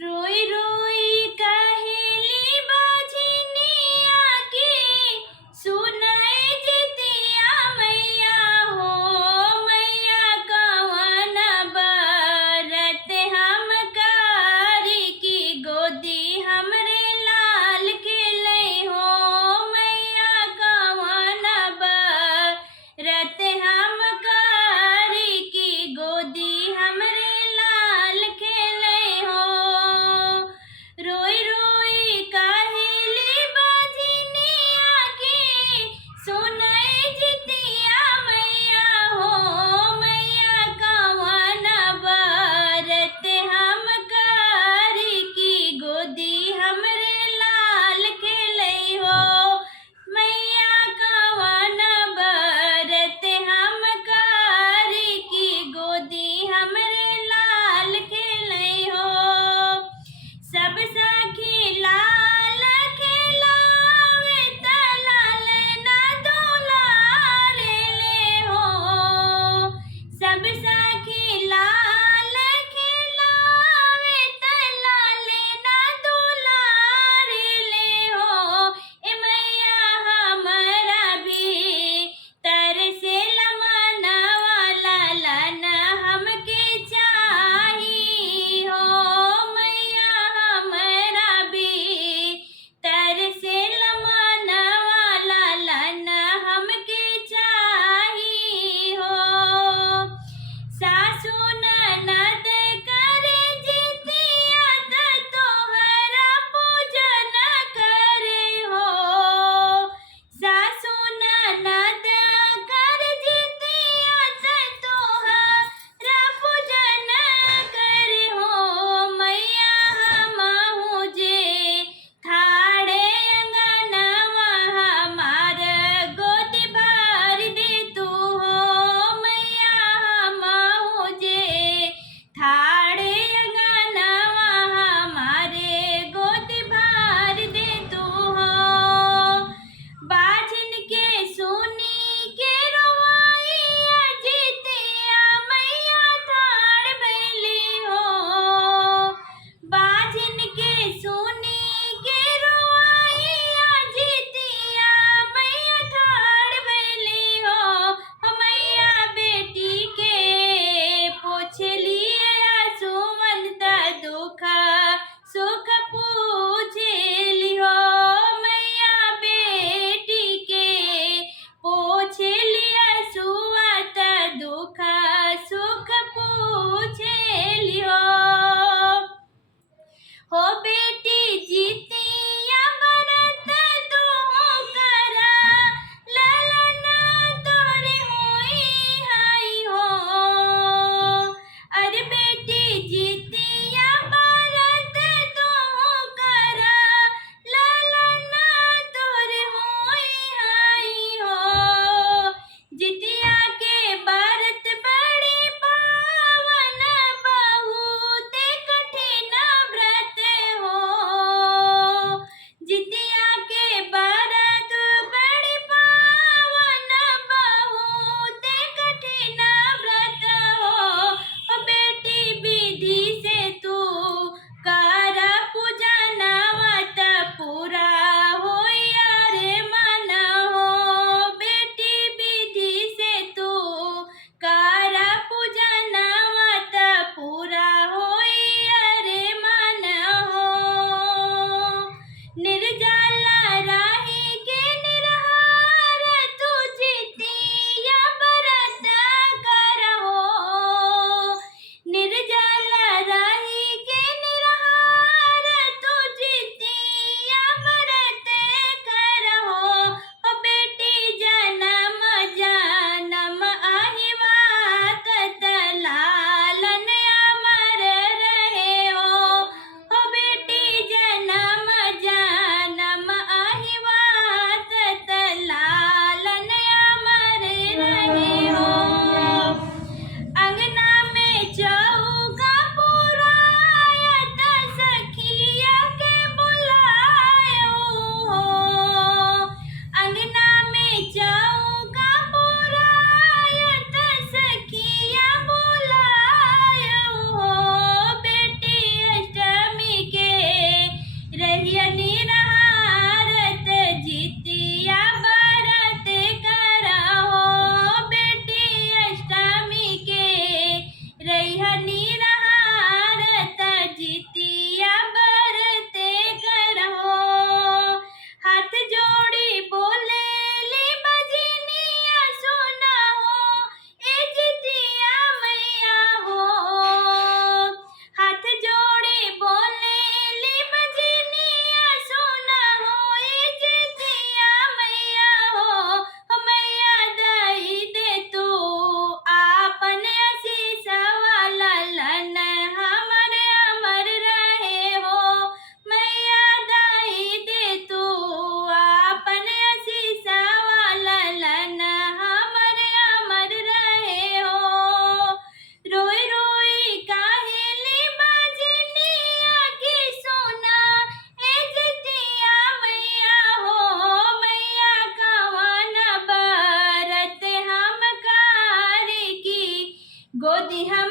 रोई रोई कहेली बाझिनिया के सुनाए जितिया मैया हो। मैया कवन बरत हम कारी की गोदी हमरे लाल खेले हो। मैया कवन बरत हम कारी की गोदी हमरे लाल खेले हो। रोई रोई कहेली बाझिनिया के सुनाए जितिया मैया हो। मैया कवन बरत हम कारी की गोदी हमरे लाल खेले हो। मैया कवन बरत हम कारी की गोदी हमरे लाल खेले हो। सब सखी लाल खिलावे त लाल ना दुलारे ले हो। सब सखी लाल खिलावे त लाल ना दुलारे ले हो। ए मैया हमरा भी तरसेला मनवा लालन हमके चाही हो। मैया हमरा भी तरसेला मनवा लालन हमके चाही हो। सासु ननद करे जितिया त तोहरा पूजन करे हो। सासु ननद कर जितिया त तोहरा पूजन करे हो। मैया हमहु जे ठाड़े अंगनवा हमार गोदी भर दे तू हो। मैया हमहु जे ठाड़े अंगनवा हमारे गोदी भर दे तू हो। बाझिन के सुनी के रोइया जितिया मैया ठाड़ भइली हो। बाझिन के सुनी के रोइया जितिया मैया ठाड़ भइली हो। मैया बेटी के पूछलिए आंसुअन त दुख सुख पूछली हो। मैया बेटी के पूछली आंसुआ त दुख सुख पूछली हो। बेटी जितिया बरत तू करा ललन तोरे होई हाई हो। अरे बेटी जितिया बरत तू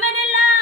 हमर लाल